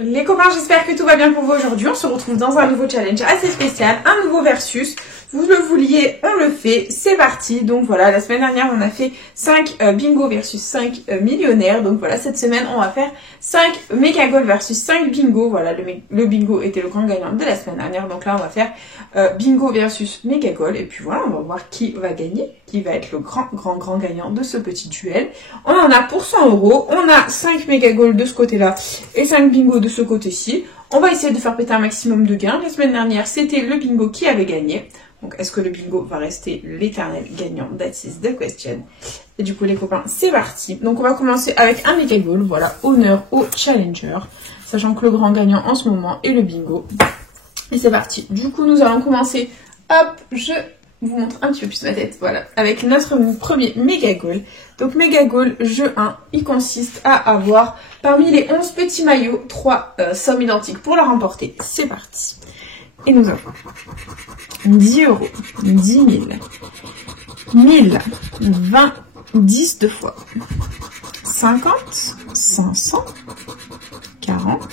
Les copains, j'espère que tout va bien pour vous aujourd'hui. On se retrouve dans un nouveau challenge assez spécial, un nouveau versus. Vous le vouliez, on le fait, c'est parti. Donc voilà, la semaine dernière, on a fait 5 bingo versus 5 millionnaires. Donc voilà, cette semaine, on va faire 5 méga goals versus 5 bingo. Voilà, le bingo était le grand gagnant de la semaine dernière. Donc là, on va faire bingo versus méga goal. Et puis voilà, on va voir qui va gagner, qui va être le grand gagnant de ce petit duel. On en a pour 100 €. On a 5 méga goals de ce côté-là et 5 bingo de ce côté-ci. On va essayer de faire péter un maximum de gains. La semaine dernière, c'était le bingo qui avait gagné. Donc, est-ce que le bingo va rester l'éternel gagnant? That is the question. Et du coup, les copains, c'est parti. Donc, on va commencer avec un méga goal. Voilà, honneur au challenger. Sachant que le grand gagnant en ce moment est le bingo. Et c'est parti. Du coup, nous allons commencer. Hop, je vous montre un petit peu plus ma tête. Voilà, avec notre premier méga goal. Donc, méga goal, jeu 1, il consiste à avoir parmi les 11 petits maillots 3 sommes identiques pour la remporter. C'est parti. Et nous avons 10 €, 10 000, 1000, 20, 10 deux fois, 50, 500, 40,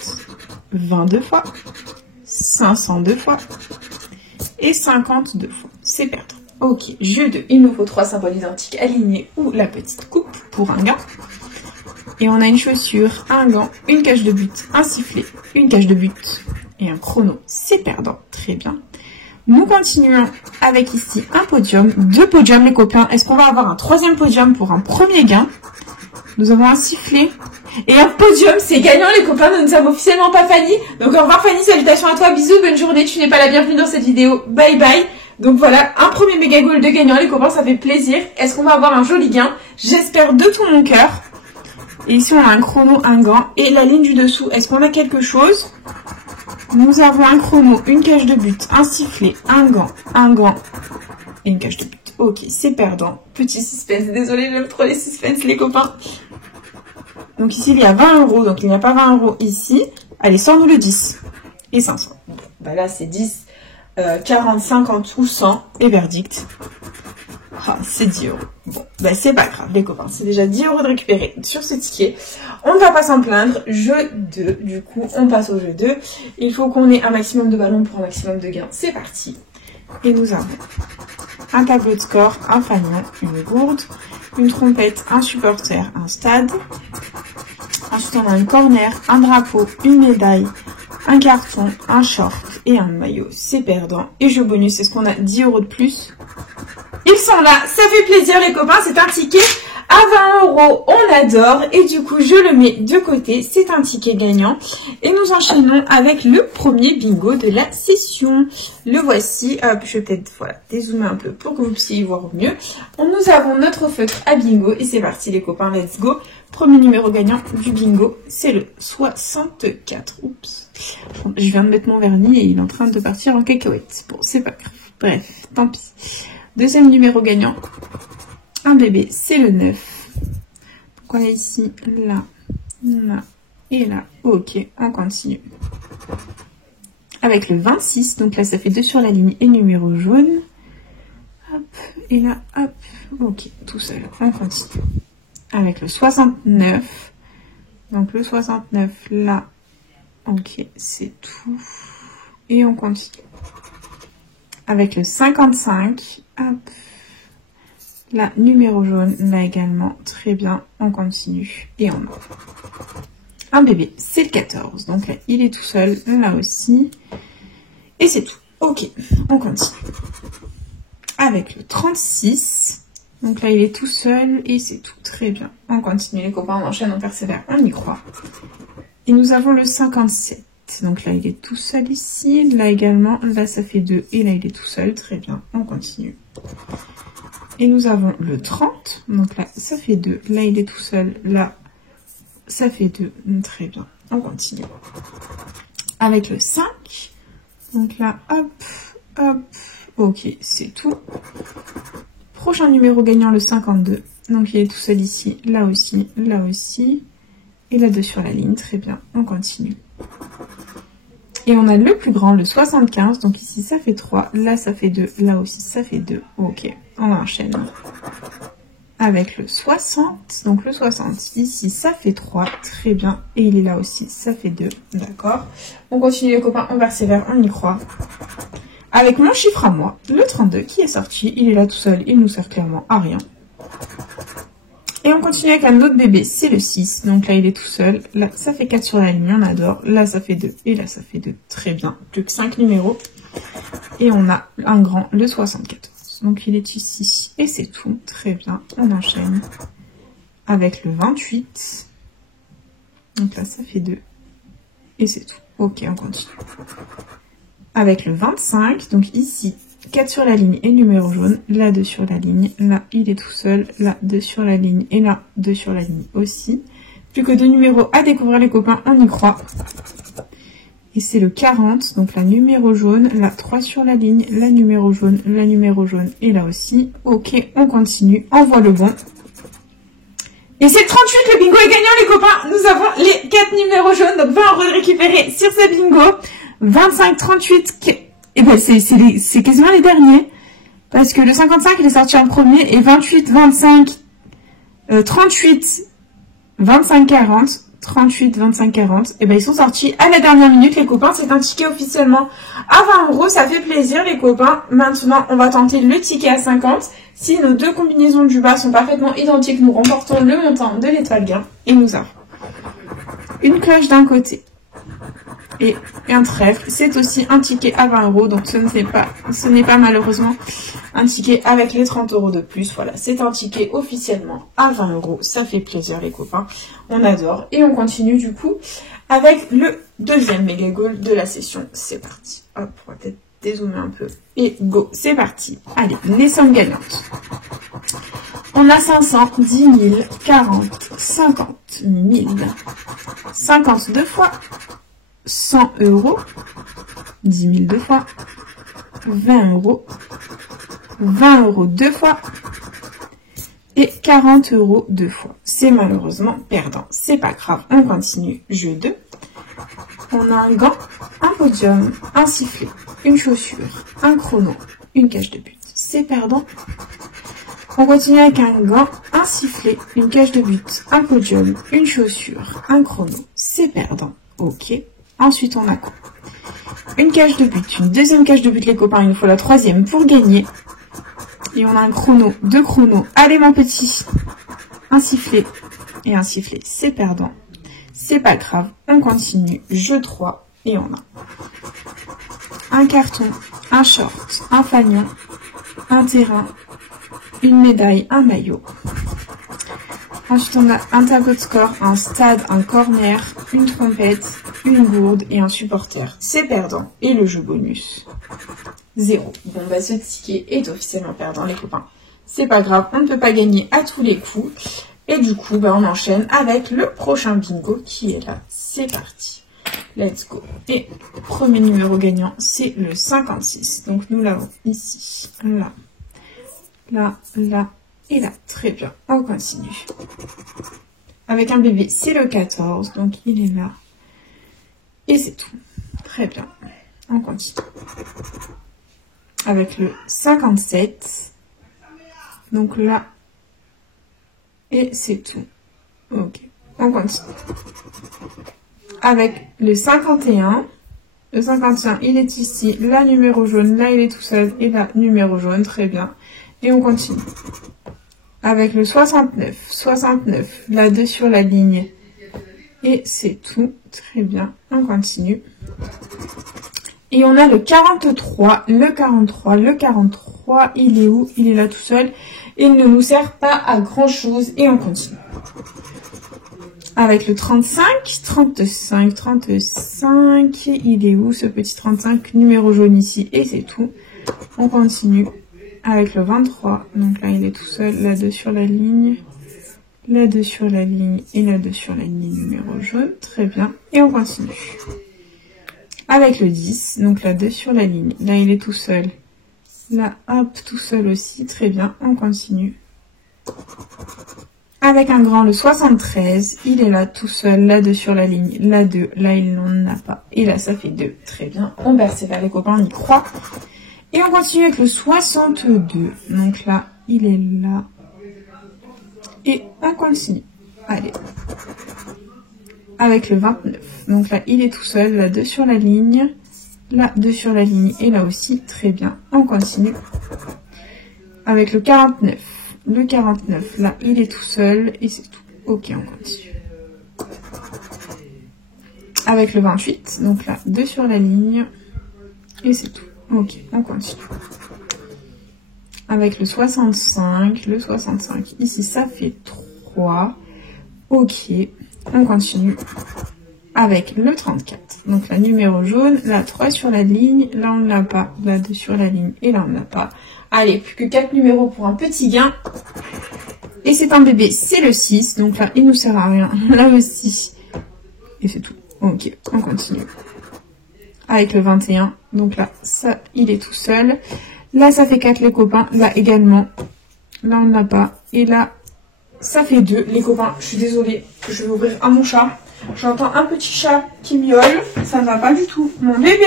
22 fois, 500 deux fois et 50 deux fois. C'est perdre. Ok, jeu 2, il nous faut 3 symboles identiques alignés ou la petite coupe pour un gain. Et on a une chaussure, un gant, une cage de but, un sifflet, une cage de but et un chrono. C'est perdant. Très bien. Nous continuons avec ici un podium. 2 podiums, les copains. Est-ce qu'on va avoir un 3e podium pour un premier gain? Nous avons un sifflet. Et un podium, c'est gagnant, les copains. Nous ne sommes officiellement pas Fanny. Donc au revoir Fanny, salutations à toi. Bisous, bonne journée. Tu n'es pas la bienvenue dans cette vidéo. Bye bye. Donc voilà, un premier méga goal de gagnant, les copains. Ça fait plaisir. Est-ce qu'on va avoir un joli gain? J'espère de tout mon cœur. Et ici, on a un chrono, un gant. Et la ligne du dessous, est-ce qu'on a quelque chose? Nous avons un chrono, une cage de but, un sifflet, un gant et une cage de but. Ok, c'est perdant. Petit suspense. Désolée, j'aime trop les suspens, les copains. Donc ici, il y a 20 €. Donc il n'y a pas 20 € ici. Allez, sors-nous le 10. Et 500. Bon, bah là, c'est 10, 40, 50 ou 100. Et verdict. Ah, c'est 10 €. Bon, bah c'est pas grave, les copains. C'est déjà 10 € de récupérer sur ce ticket. On ne va pas s'en plaindre. Jeu 2. Du coup, on passe au jeu 2. Il faut qu'on ait un maximum de ballons pour un maximum de gains. C'est parti. Et nous avons un tableau de score, un fanion, une gourde, une trompette, un supporter, un stade. Ensuite, on a un corner, un drapeau, une médaille, un carton, un short et un maillot. C'est perdant. Et jeu bonus, est-ce qu'on a 10 € de plus? Ils sont là, ça fait plaisir les copains, c'est un ticket à 20 €, on adore. Et du coup, je le mets de côté, c'est un ticket gagnant. Et nous enchaînons avec le premier bingo de la session. Le voici, hop, je vais peut-être dézoomer un peu pour que vous puissiez y voir au mieux. Nous avons notre feutre à bingo et c'est parti les copains, let's go. Premier numéro gagnant du bingo, c'est le 64. Oups, je viens de mettre mon vernis et il est en train de partir en cacahuète. Bon, c'est pas grave, bref, tant pis. Deuxième numéro gagnant, un bébé, c'est le 9. Donc on est ici, là, là et là. Ok, on continue. Avec le 26, donc là ça fait 2 sur la ligne et numéro jaune. Hop, et là, hop, ok, tout seul, on continue. Avec le 69, donc le 69 là, ok, c'est tout. Et on continue. Avec le 55, hop, là, numéro jaune, là également, très bien, on continue, et on a un bébé, c'est le 14, donc là, il est tout seul, là aussi, et c'est tout, ok, on continue, avec le 36, donc là, il est tout seul, et c'est tout, très bien, on continue, les copains, on enchaîne, on persévère, on y croit, et nous avons le 57. Donc là, il est tout seul ici. Là également, là, ça fait 2. Et là, il est tout seul. Très bien, on continue. Et nous avons le 30. Donc là, ça fait 2. Là, il est tout seul. Là, ça fait 2. Très bien, on continue. Avec le 5. Donc là, hop, hop. Ok, c'est tout. Prochain numéro gagnant, le 52. Donc, il est tout seul ici. Là aussi, là aussi. Et là, 2 sur la ligne. Très bien, on continue. Et on a le plus grand, le 75. Donc ici, ça fait 3. Là, ça fait 2. Là aussi, ça fait 2. Ok, on enchaîne. avec le 60. Donc le 60, ici, ça fait 3. Très bien. Et il est là aussi, ça fait 2. D'accord. On continue les copains, on persévère, on y croit. Avec mon chiffre à moi, le 32 qui est sorti. Il est là tout seul, il nous sert clairement à rien. Et on continue avec un autre bébé, c'est le 6. Donc là, il est tout seul. Là, ça fait 4 sur la ligne, on adore. Là, ça fait 2. Et là, ça fait 2. Très bien. Plus que 5 numéros. Et on a un grand, le 74. Donc il est ici. Et c'est tout. Très bien. On enchaîne avec le 28. Donc là, ça fait 2. Et c'est tout. Ok, on continue. Avec le 25. Donc ici, 4 sur la ligne et numéro jaune. Là, 2 sur la ligne. Là, il est tout seul. Là, 2 sur la ligne. Et là, 2 sur la ligne aussi. Plus que 2 numéros à découvrir les copains. On y croit. Et c'est le 40, donc la numéro jaune, là 3 sur la ligne, la numéro jaune, et là aussi. Ok, on continue, on voit le bon. Et c'est le 38, le bingo est gagnant les copains. Nous avons les 4 numéros jaunes, donc 20 € de récupérer sur ce bingo. 25, 38, et ben c'est quasiment les derniers. Parce que le 55 il est sorti en premier, et 28, 25, 38, 25, 40... 38, 25, 40, et ben ils sont sortis à la dernière minute les copains, c'est un ticket officiellement à 20 €, ça fait plaisir les copains. Maintenant on va tenter le ticket à 50, si nos deux combinaisons du bas sont parfaitement identiques, nous remportons le montant de l'étoile gain, et nous avons une cloche d'un côté, et un trèfle, c'est aussi un ticket à 20 €, donc ce n'est pas malheureusement un ticket avec les 30 € de plus. Voilà, c'est un ticket officiellement à 20 €, ça fait plaisir les copains, on adore. Et on continue du coup avec le deuxième méga goal de la session, c'est parti. Hop, on va peut-être dézoomer un peu, et go, c'est parti. Allez, les sommes gagnantes. On a 500, 10 000, 40, 50 000, 52 fois, 100 €, 10 000 deux fois, 20 €, 20 € deux fois, et 40 € deux fois. C'est malheureusement perdant. C'est pas grave, on continue. Jeu 2. On a un gant, un podium, un sifflet, une chaussure, un chrono, une cage de but. C'est perdant. On continue avec un gant, un sifflet, une cage de but, un podium, une chaussure, un chrono. C'est perdant. Ok. Ensuite, on a quoi? Une cage de but, une deuxième cage de but, les copains. Il nous faut la troisième pour gagner. Et on a un chrono, deux chronos. Allez, mon petit. Un sifflet et un sifflet. C'est perdant. C'est pas grave. On continue. Jeu 3. Et on a un carton, un short, un fanion, un terrain, une médaille, un maillot. Ensuite, on a un tableau de score, un stade, un corner, une trompette, une gourde et un supporter. C'est perdant. Et le jeu bonus, 0. Bon, bah, ce ticket est officiellement perdant, les copains. C'est pas grave, on ne peut pas gagner à tous les coups. Et du coup, bah, on enchaîne avec le prochain bingo qui est là. C'est parti. Let's go. Et premier numéro gagnant, c'est le 56. Donc, nous l'avons ici, là, là, là. Et là, très bien, on continue. Avec un bébé, c'est le 14, donc il est là. Et c'est tout. Très bien, on continue. Avec le 57, donc là, et c'est tout. Ok, on continue. Avec le 51, le 51, il est ici, là, numéro jaune, là, il est tout seul, et là, numéro jaune, très bien. Et on continue. Avec le 69, 69, là 2 sur la ligne. Et c'est tout. Très bien. On continue. Et on a le 43, le 43, le 43. Il est où? Il est là tout seul. Et il ne nous sert pas à grand chose. Et on continue. Avec le 35, 35, 35. Il est où ce petit 35? Numéro jaune ici. Et c'est tout. On continue. Avec le 23, donc là il est tout seul, là 2 sur la ligne, là 2 sur la ligne et là 2 sur la ligne numéro jaune, très bien, et on continue. Avec le 10, donc là 2 sur la ligne, là il est tout seul, là hop, tout seul aussi, très bien, on continue. Avec un grand, le 73, il est là tout seul, là 2 sur la ligne, là 2, là il n'en a pas, et là ça fait 2, très bien, on persévère les copains, on y croit. Et on continue avec le 62. Donc là, il est là. Et on continue. Allez. Avec le 29. Donc là, il est tout seul. Là, 2 sur la ligne. Là, 2 sur la ligne. Et là aussi, très bien. On continue. Avec le 49. Le 49, là, il est tout seul. Et c'est tout. Ok, on continue. Avec le 28. Donc là, 2 sur la ligne. Et c'est tout. Ok, on continue. Avec le 65. Le 65. Ici, ça fait 3. Ok. On continue avec le 34. Donc la numéro jaune, là 3 sur la ligne, là on ne l'a pas, là 2 sur la ligne et là on ne l'a pas. Allez, plus que 4 numéros pour un petit gain. Et c'est un bébé, c'est le 6, donc là il nous sert à rien, là aussi. Et c'est tout. Ok, on continue. Avec le 21, donc là ça il est tout seul. Là ça fait 4 les copains, là également. Là on ne l'a pas. Et là ça fait 2, les copains, je suis désolée, je vais ouvrir à mon chat. J'entends un petit chat qui miaule, ça ne va pas du tout. Mon bébé!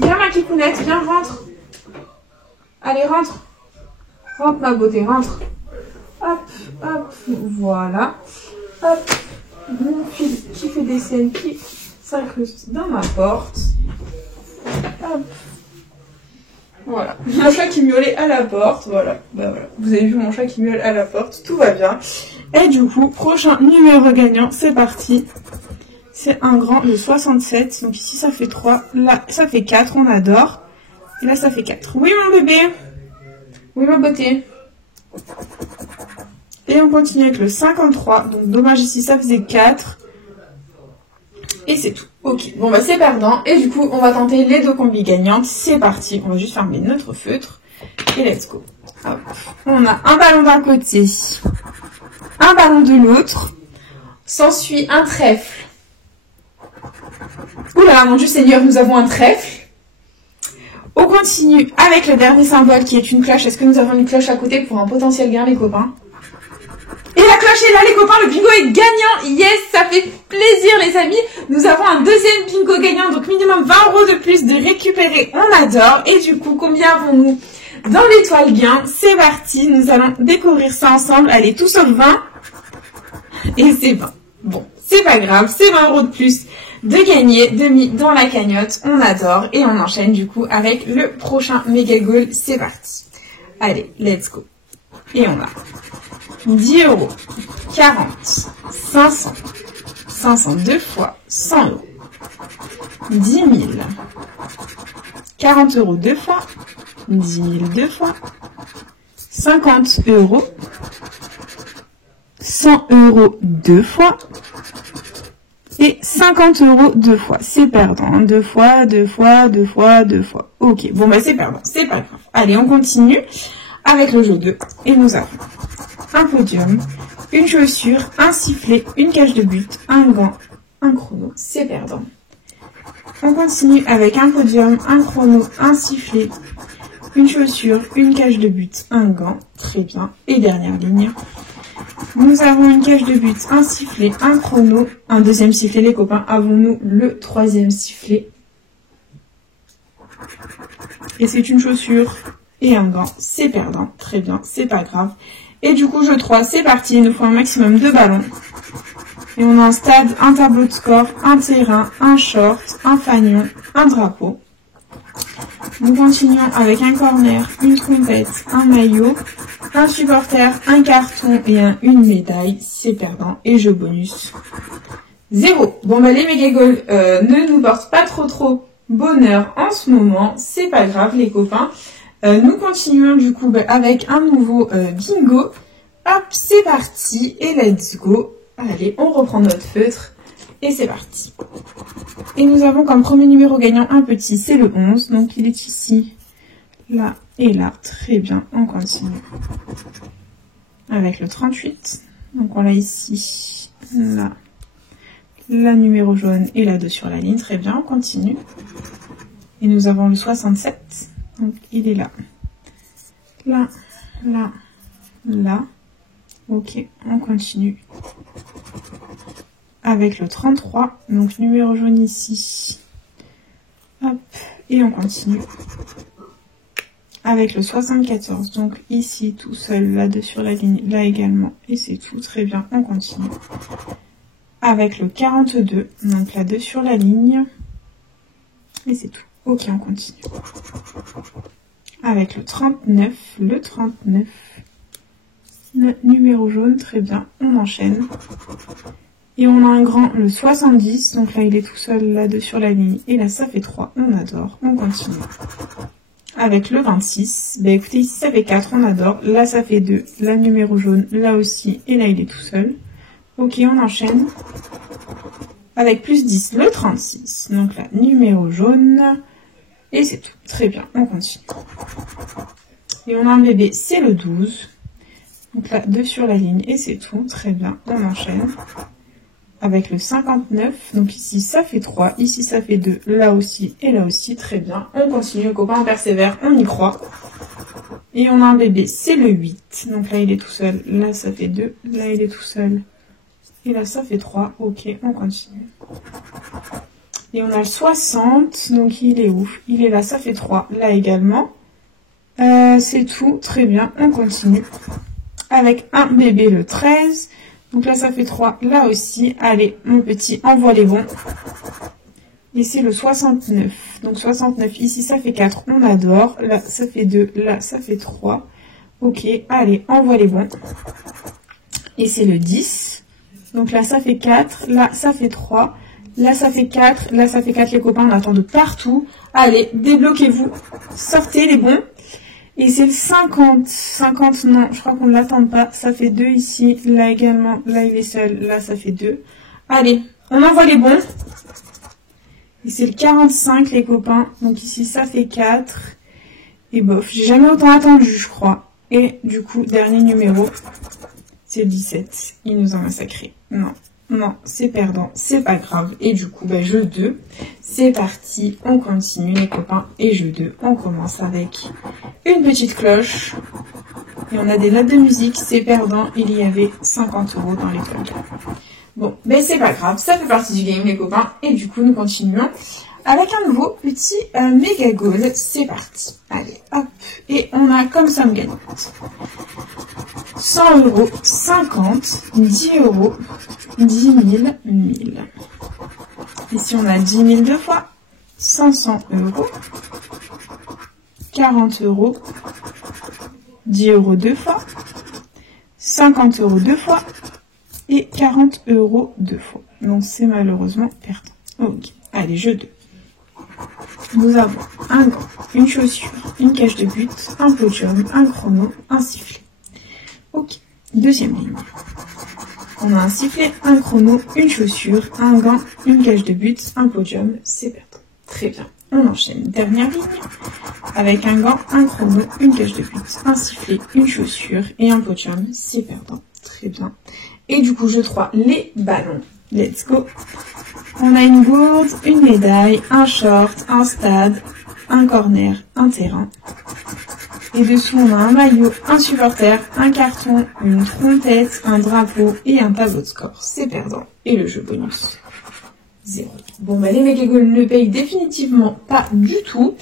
Viens ma kikounette, viens, rentre. Allez, rentre. Rentre ma beauté, rentre. Hop, hop, voilà. Hop, mon fils qui fait des scènes, qui s'incruste dans ma porte. Hop. Voilà, mon chat qui miaulait à la porte, voilà. Bah voilà, vous avez vu mon chat qui miaule à la porte, tout va bien. Et du coup, prochain numéro gagnant, c'est parti. C'est un grand, le 67, donc ici ça fait 3, là ça fait 4, on adore. Et là ça fait 4. Oui mon bébé. Oui ma beauté. Et on continue avec le 53, donc dommage ici ça faisait 4. Et c'est tout. Ok, bon bah c'est perdant. Et du coup, on va tenter les 2 combis gagnantes. C'est parti. On va juste fermer notre feutre. Et let's go. Hop. On a un ballon d'un côté, un ballon de l'autre. S'ensuit un trèfle. Oula, mon Dieu Seigneur, nous avons un trèfle. On continue avec le dernier symbole qui est une cloche. Est-ce que nous avons une cloche à côté pour un potentiel gain, les copains? Et la cloche est là, les copains, le bingo est gagnant. Yes, ça fait plaisir, les amis. Nous avons un deuxième bingo gagnant, donc minimum 20 € de plus de récupérer. On adore. Et du coup, combien avons-nous dans l'étoile gain? C'est parti, nous allons découvrir ça ensemble. Allez, tout sauf 20. Et c'est 20. Bon, c'est pas grave, c'est 20 € de plus de gagner, de mis dans la cagnotte. On adore. Et on enchaîne du coup avec le prochain méga goal. C'est parti. Allez, let's go. Et on a 10 €, 40, 500, 500 2 fois, 100 €, 10 000, 40 € 2 fois, 10 000 2 fois, 50 €, 100 € 2 fois, et 50 € 2 fois. C'est perdant, 2 fois, 2 fois, 2 fois, 2 fois. Ok, bon bah c'est perdant, c'est pas grave. Allez, on continue avec le jeu 2, et nous avons un podium, une chaussure, un sifflet, une cage de but, un gant, un chrono, c'est perdant. On continue avec un podium, un chrono, un sifflet, une chaussure, une cage de but, un gant, très bien. Et dernière ligne, nous avons une cage de but, un sifflet, un chrono, un deuxième sifflet, les copains. Avons-nous le troisième sifflet? Et c'est une chaussure et un gant, c'est perdant, très bien, c'est pas grave. Et du coup, jeu 3, c'est parti, il nous faut un maximum de ballons. Et on a un stade, un tableau de score, un terrain, un short, un fanion, un drapeau. Nous continuons avec un corner, une trompette, un maillot, un supporter, un carton et une médaille. C'est perdant. Et jeu bonus 0. Bon bah les méga goals ne nous portent pas trop bonheur en ce moment. C'est pas grave les copains. Nous continuons du coup avec un nouveau bingo. Hop, c'est parti et let's go. Allez, on reprend notre feutre et c'est parti. Et nous avons comme premier numéro gagnant un petit, c'est le 11. Donc il est ici, là et là. Très bien, on continue. Avec le 38. Donc on l'a ici, là, la numéro jaune et la 2 sur la ligne. Très bien, on continue. Et nous avons le 67. Donc il est là, là, là, là. Ok, on continue. Avec le 33, donc numéro jaune ici. Hop, et on continue. Avec le 74, donc ici tout seul, là 2 sur la ligne, là également, et c'est tout, très bien, on continue. Avec le 42, donc là 2 sur la ligne, et c'est tout, ok, on continue. Avec le 39, le numéro jaune, très bien, on enchaîne. Et on a un grand, le 70, donc là il est tout seul, là 2 sur la ligne, et là ça fait 3, on adore, on continue. Avec le 26, bah écoutez, ici ça fait 4, on adore, là ça fait 2, là numéro jaune, là aussi, et là il est tout seul. Ok, on enchaîne. Avec plus 10, le 36, donc là numéro jaune, et c'est tout, très bien, on continue. Et on a un bébé, c'est le 12, donc là 2 sur la ligne, et c'est tout, très bien, on enchaîne. Avec le 59, donc ici ça fait 3, ici ça fait 2, là aussi et là aussi, très bien. On continue, les copains, on persévère, on y croit. Et on a un bébé, c'est le 8, donc là il est tout seul, là ça fait 2, là il est tout seul, et là ça fait 3, ok, on continue. Et on a le 60, donc il est où? Il est là, ça fait 3, là également. C'est tout, très bien, on continue. Avec un bébé, le 13, donc là, ça fait 3, là aussi. Allez, mon petit, envoie les bons. Et c'est le 69. Donc 69, ici, ça fait 4, on adore. Là, ça fait 2, là, ça fait 3. Ok, allez, envoie les bons. Et c'est le 10. Donc là, ça fait 4, là, ça fait 3. Là, ça fait 4, là, ça fait 4, les copains, on attend de partout. Allez, débloquez-vous, sortez les bons. Et c'est le 50. 50, non, je crois qu'on ne l'attend pas. Ça fait 2 ici, là également. Là, il est seul. Là, ça fait 2. Allez, on envoie les bons. Et c'est le 45, les copains. Donc ici, ça fait 4. Et bof, j'ai jamais autant attendu, je crois. Et du coup, dernier numéro, c'est le 17. Il nous a massacré. Non. Non, c'est perdant, c'est pas grave. Et du coup, bah, jeu 2, c'est parti, on continue les copains. Et jeu 2, on commence avec une petite cloche. Et on a des notes de musique, c'est perdant. Il y avait 50 € dans les trucs. Bon, ben c'est pas grave, ça fait partie du game les copains. Et du coup, nous continuons avec un nouveau petit méga goal. C'est parti. Allez, hop. Et on a comme somme gagnante 100 €, 50, 10 €, 10 000, 1000. Ici, on a 10 000 deux fois, 500 €, 40 €, 10 € deux fois, 50 € deux fois et 40 € deux fois. Donc, c'est malheureusement perdant. Ok, allez, jeu 2. Nous avons un gant, une chaussure, une cage de but, un podium, un chrono, un sifflet. Ok, deuxième ligne. On a un sifflet, un chrono, une chaussure, un gant, une cage de but, un podium, c'est perdant. Très bien. On enchaîne. Dernière ligne avec un gant, un chrono, une cage de but, un sifflet, une chaussure et un podium, c'est perdant. Très bien. Et du coup, jeu 3, les ballons. Let's go. On a une gourde, une médaille, un short, un stade, un corner, un terrain. Et dessous, on a un maillot, un supporter, un carton, une trompette, un drapeau et un tableau de score. C'est perdant. Et le jeu bonus, 0. Bon, bah, les méga-goals ne payent définitivement pas du tout.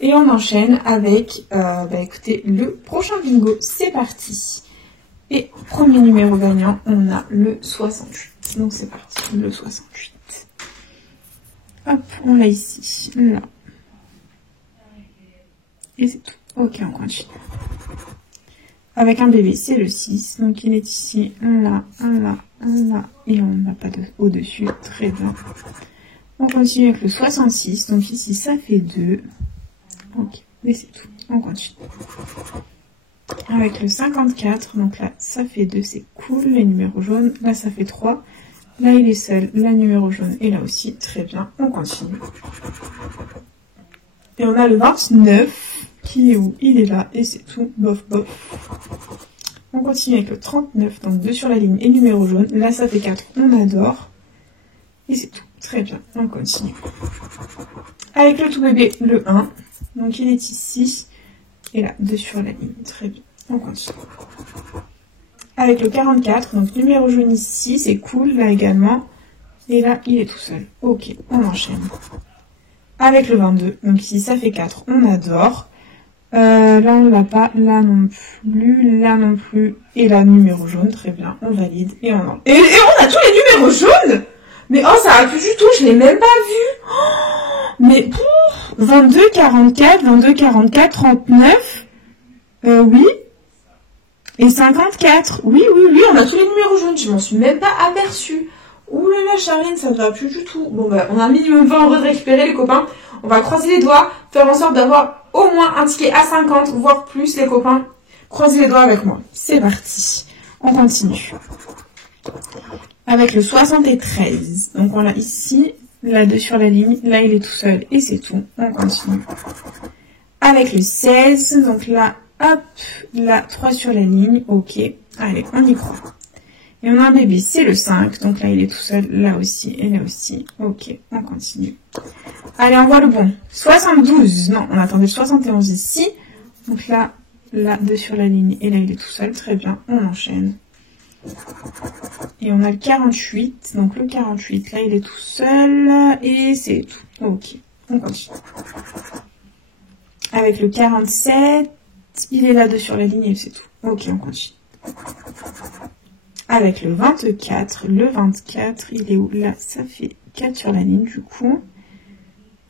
Et on enchaîne avec, écoutez, le prochain bingo. C'est parti. Et premier numéro gagnant, on a le 68. Donc c'est parti, le 68. Hop, on l'a ici, là. Et c'est tout. Ok, on continue. Avec un bébé, c'est le 6. Donc il est ici, là, là, là. Et on n'a pas de au-dessus. Très bien. On continue avec le 66. Donc ici, ça fait 2. Ok, et c'est tout. On continue. Avec le 54. Donc là, ça fait 2. C'est cool. Les numéros jaunes. Là, ça fait 3. Là, il est seul. Là, numéro jaune. Et là aussi, très bien. On continue. Et on a le 29. Qui est où? Il est là, et c'est tout, bof, bof. On continue avec le 39, donc 2 sur la ligne et numéro jaune. Là, ça fait 4, on adore. Et c'est tout, très bien, on continue. Avec le tout bébé, le 1, donc il est ici. Et là, 2 sur la ligne, très bien, on continue. Avec le 44, donc numéro jaune ici, c'est cool, là également. Et là, il est tout seul. Ok, on enchaîne. Avec le 22, donc ici, ça fait 4, on adore. Là, on l'a pas. Là non plus. Là non plus. Et là, numéro jaune. Très bien. On valide. Et on a... Et on a tous les numéros jaunes. Mais oh, ça va plus du tout. Je l'ai même pas vu. Oh, mais pour 22, 44, 22, 44, 39. Oui. Et 54. Oui, on a tous les numéros jaunes. Je m'en suis même pas aperçue. Ouh là là, Charline, ça ne va plus du tout. Bon, bah, on a un minimum 20 euros de récupérer, les copains. On va croiser les doigts, faire en sorte d'avoir au moins un ticket à 50, voire plus, les copains. Croisez les doigts avec moi. C'est parti. On continue. Avec le 73. Donc, on l'a ici, là, 2 sur la ligne. Là, il est tout seul et c'est tout. On continue. Avec le 16. Donc là, hop, là, 3 sur la ligne. Ok. Allez, on y croit. Et on a un bébé, c'est le 5. Donc là, il est tout seul, là aussi et là aussi. Ok, on continue. Allez, on voit le bon. 72. Non, on attendait le 71 ici. Donc là, 2 sur la ligne. Et là, il est tout seul. Très bien, on enchaîne. Et on a le 48. Donc le 48, là, il est tout seul. Et c'est tout. Ok, on continue. Avec le 47, il est là, 2 sur la ligne et c'est tout. Ok, on continue. Avec le 24, il est où? Là, ça fait 4 sur la ligne du coup.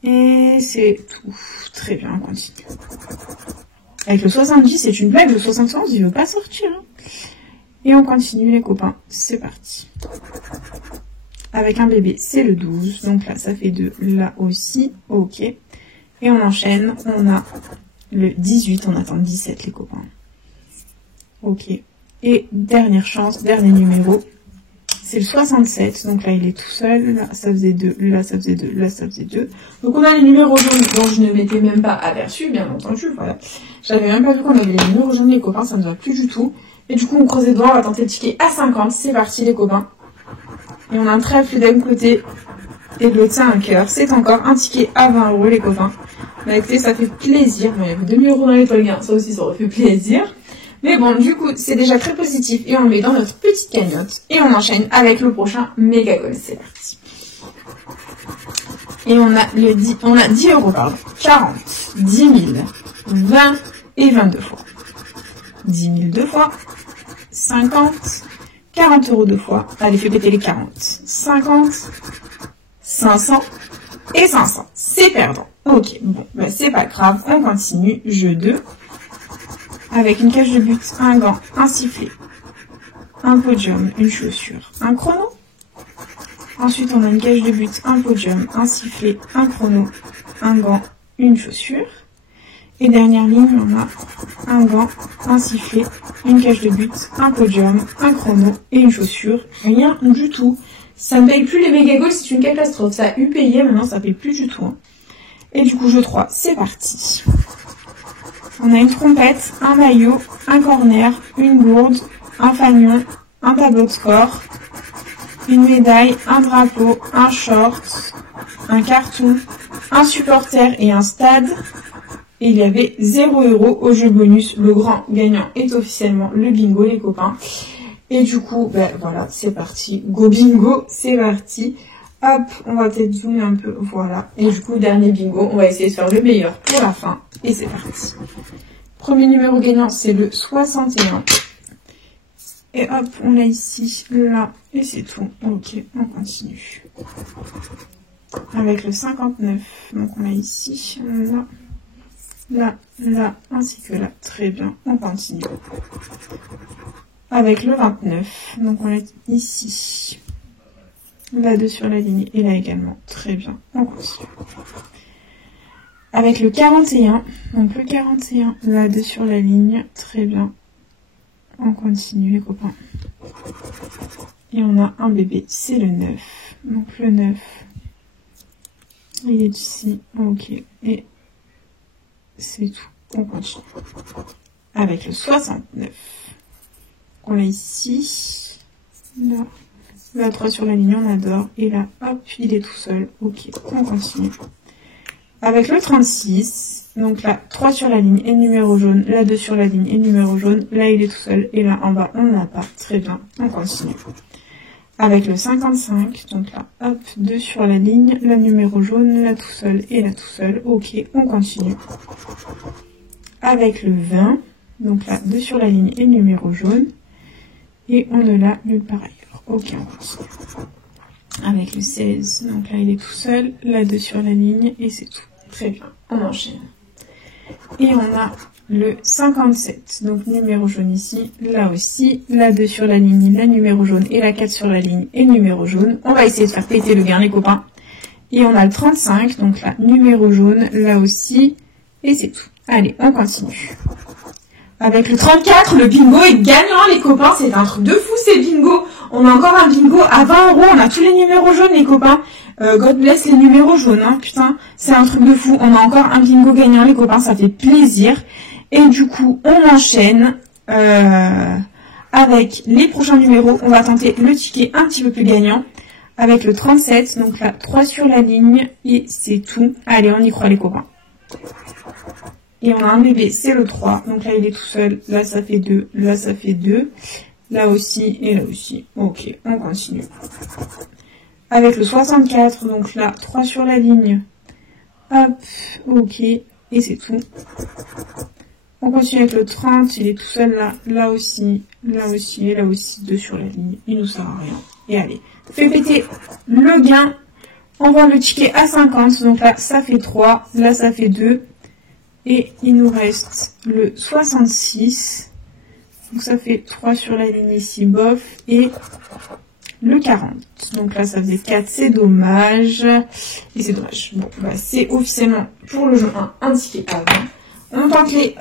Et c'est tout. Très bien, on continue. Avec le 70, c'est une blague, le 71, il veut pas sortir. Hein. Et on continue les copains, c'est parti. Avec un bébé, c'est le 12, donc là, ça fait 2, là aussi, ok. Et on enchaîne, on a le 18, on attend le 17 les copains. Ok. Et dernière chance, dernier numéro, c'est le 67. Donc là, il est tout seul. Là, ça faisait 2. Là, ça faisait 2. Là, ça faisait 2. Donc on a les numéros jaunes dont je ne m'étais même pas aperçu, bien entendu. Voilà. J'avais même pas vu qu'on avait les numéros jaunes, les copains. Ça ne va plus du tout. Et du coup, on creuse les doigts. On va tenter le ticket à 50. C'est parti, les copains. Et on a un trèfle d'un côté. Et de l'autre, c'est un cœur. C'est encore un ticket à 20 euros, les copains. Bah, écoutez, ça fait plaisir. Bon, il y avait 2 euros dans l'étoile gain. Ça aussi, ça aurait fait plaisir. Mais bon, du coup, c'est déjà très positif et on le met dans notre petite cagnotte. Et on enchaîne avec le prochain méga goal. C'est parti. Et on a 10 euros, pardon. 40, 10 000, 20 et 22 fois. 10 000 deux fois. 50, 40 euros deux fois. Allez, fais péter les 40. 50, 500 et 500. C'est perdant. Ok, bon, bah, c'est pas grave. On continue. Jeu 2. Avec une cage de but, un gant, un sifflet, un podium, une chaussure, un chrono. Ensuite, on a une cage de but, un podium, un sifflet, un chrono, un gant, une chaussure. Et dernière ligne, on a un gant, un sifflet, une cage de but, un podium, un chrono et une chaussure. Rien du tout. Ça ne paye plus les méga goals, c'est une catastrophe. Ça a eu payé, maintenant ça ne paye plus du tout. Hein. Et du coup, jeu 3, c'est parti. On a une trompette, un maillot, un corner, une gourde, un fanion, un tableau de score, une médaille, un drapeau, un short, un carton, un supporter et un stade. Et il y avait 0 € au jeu bonus. Le grand gagnant est officiellement le bingo, les copains. Et du coup, ben voilà, c'est parti. Go bingo, c'est parti. Hop, on va peut-être zoomer un peu, voilà. Et du coup, dernier bingo, on va essayer de faire le meilleur pour la fin. Et c'est parti. Premier numéro gagnant, c'est le 61. Et hop, on l'a ici, là, et c'est tout. Ok, on continue. Avec le 59, donc on l'a ici, là, là, là, ainsi que là. Très bien, on continue. Avec le 29, donc on l'a ici. Là, 2 sur la ligne, et là également. Très bien, on continue. Avec le 41, donc le 41, là, 2 sur la ligne. Très bien. On continue, les copains. Et on a un bébé, c'est le 9. Donc le 9, il est ici. Ok, et c'est tout. On continue. Avec le 69, on l'a ici. Là. Là, 3 sur la ligne, on adore. Et là, hop, il est tout seul. Ok, on continue. Avec le 36, donc là, 3 sur la ligne et numéro jaune. Là, 2 sur la ligne et numéro jaune. Là, il est tout seul. Et là, en bas, on n'a pas. Très bien, on continue. Avec le 55, donc là, hop, 2 sur la ligne. Là, numéro jaune, là, tout seul et là, tout seul. Ok, on continue. avec le 20. Donc là, 2 sur la ligne et numéro jaune. Et on ne l'a nulle part ailleurs. Ok, on continue. Avec le 16, donc là il est tout seul. Là 2 sur la ligne et c'est tout. Très bien, on enchaîne. Et on a le 57, donc numéro jaune ici, là aussi, la 2 sur la ligne, la numéro jaune, et la 4 sur la ligne, et numéro jaune. On va essayer de faire péter le gain, les copains. Et on a le 35, donc là, numéro jaune, là aussi, et c'est tout. Allez, on continue. Avec le 34, le bingo est gagnant, les copains, c'est un truc de fou, ces bingos. On a encore un bingo à 20 €, on a tous les numéros jaunes, les copains. God bless les numéros jaunes, hein, putain, c'est un truc de fou. On a encore un bingo gagnant, les copains, ça fait plaisir. Et du coup, on enchaîne avec les prochains numéros. On va tenter le ticket un petit peu plus gagnant avec le 37. Donc là, 3 sur la ligne et c'est tout. Allez, on y croit, les copains. Et on a un bébé, c'est le 3. Donc là, il est tout seul. Là, ça fait 2. Là, ça fait 2. Là aussi et là aussi. Ok, on continue. Avec le 64, donc là, 3 sur la ligne. Hop, ok, et c'est tout. On continue avec le 30, il est tout seul là, là aussi, et là aussi, 2 sur la ligne. Il nous sert à rien. Et allez, fait péter le gain. On voit le ticket à 50, donc là, ça fait 3, là, ça fait 2. Et il nous reste le 66. Donc ça fait 3 sur la ligne ici, bof, et le 40. Donc là, ça faisait 4, c'est dommage. Et c'est dommage. Bon, bah, c'est officiellement pour le jeu 1, un ticket à 20. On tente les,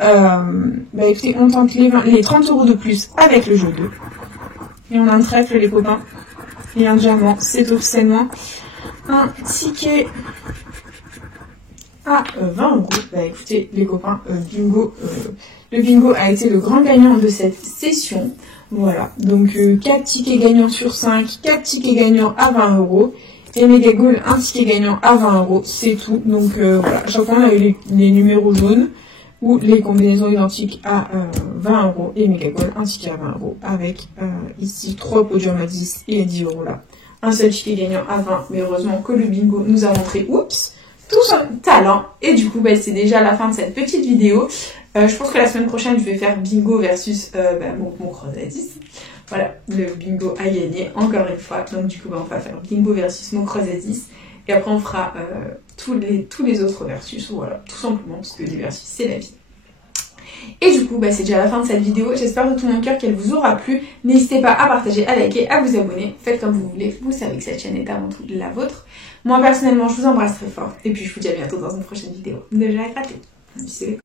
écoutez, on tente les 30 € de plus avec le jeu 2. Et on a un trèfle, les copains. Et un diamant, c'est officiellement un ticket à 20 €. Bah écoutez, les copains, bingo, le bingo a été le grand gagnant de cette session. Voilà, donc 4 tickets gagnants sur 5, 4 tickets gagnants à 20 €. Et Megagoal, un ticket gagnant à 20 €, c'est tout. Donc voilà, chaque fois on a eu les numéros jaunes ou les combinaisons identiques à 20 € et Megagoal, un ticket à 20 € avec ici 3 podiums à 10 et 10 € là. Un seul ticket gagnant à 20, mais heureusement que le bingo nous a montré, oups, tout son talent. Et du coup, bah, c'est déjà la fin de cette petite vidéo. Je pense que la semaine prochaine, je vais faire bingo versus mon cross à 10. Voilà, le bingo a gagné encore une fois. Donc du coup, bah, on va faire bingo versus mon cross à 10. Et après, on fera tous les autres versus. Voilà, tout simplement, parce que les versus, c'est la vie. Et du coup, bah, c'est déjà la fin de cette vidéo. J'espère de tout mon cœur qu'elle vous aura plu. N'hésitez pas à partager, à liker, à vous abonner. Faites comme vous voulez. Vous savez que cette chaîne est avant tout la vôtre. Moi, personnellement, je vous embrasse très fort. Et puis, je vous dis à bientôt dans une prochaine vidéo. Déjà à gratter. Bisous.